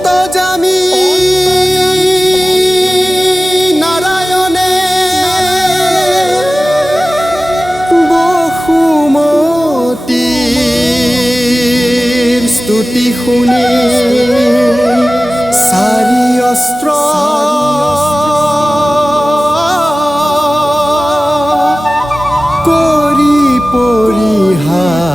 অন্তৰ্যামী নাৰায়ণে বসুমতীৰ স্তুতি শুনি চাৰি অস্ত্ৰ কৰি পৰিহাৰ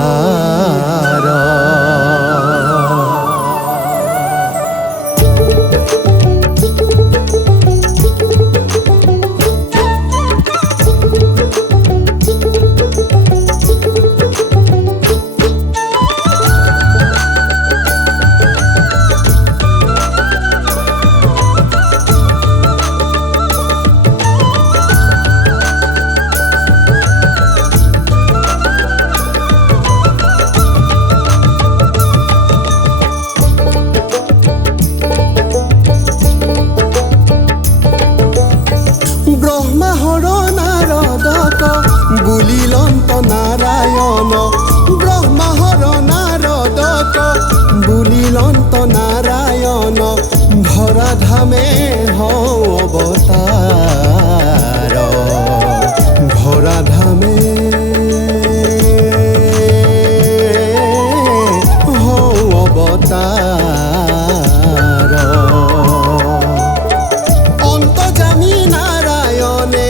ব্রহ্মাহর নারদক বুলিলন্ত নারায়ণ ব্রহ্মাহর নারদক বুলিলন্ত নারায়ণ ধরাধামে হও অবতার ধরাধামে হও অবতার অন্তর্যামী নারায়ণে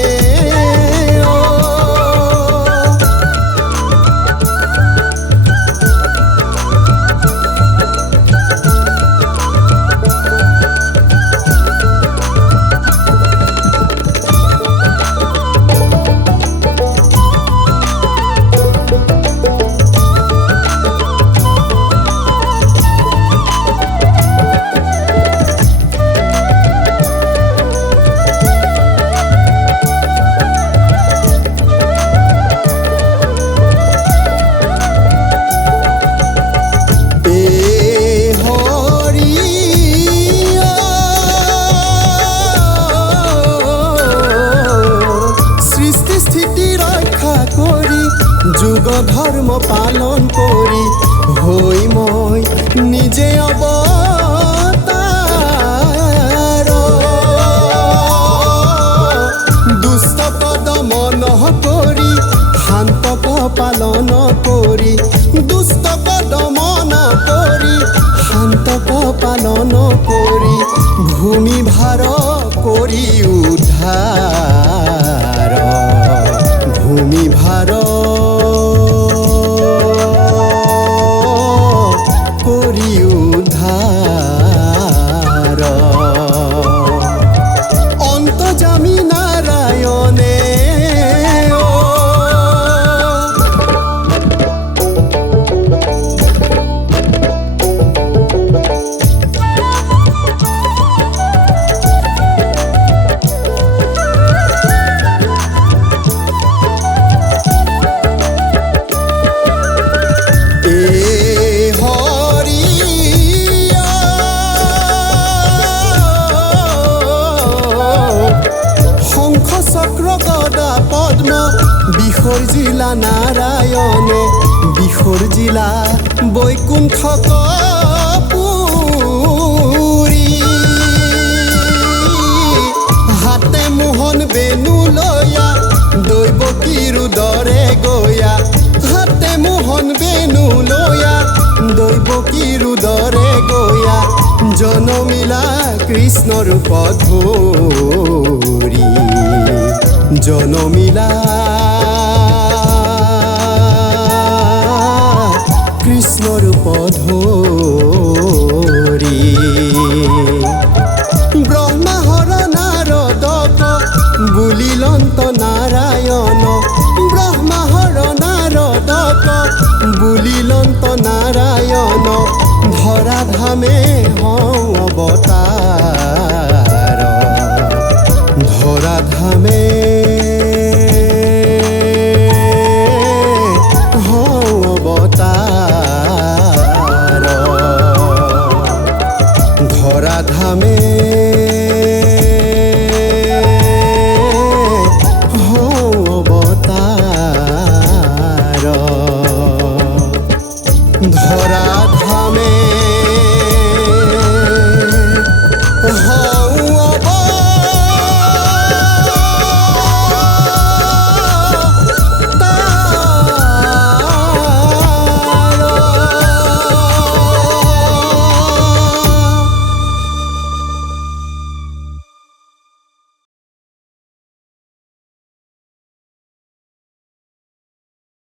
যুগ ধর্ম পালন করি হই মই নিজে অবতার দুষ্ট পদ মন করি শান্তক পালন করি দুষ্ট পদ মন করি শান্তক পালন করি ভূমি ভার করি উদ্ধার ভূমি ভার করি উদ্ধার অন্তর্যামী নারায়ণে চক্র গদা পদ্ম বিহর জিলা নারায়ণে বিহর জিলা বৈকুণ্ঠ পুরী হাতে মোহন বেনু লয়া দৈবকীর উদরে গয়া হাতে মোহন বেনু লয়া দৈবকীর উদরে গয়া জনমিলা কৃষ্ণ রূপ ধৰি জনমিলা কৃষ্ণ ৰূপ ধৰি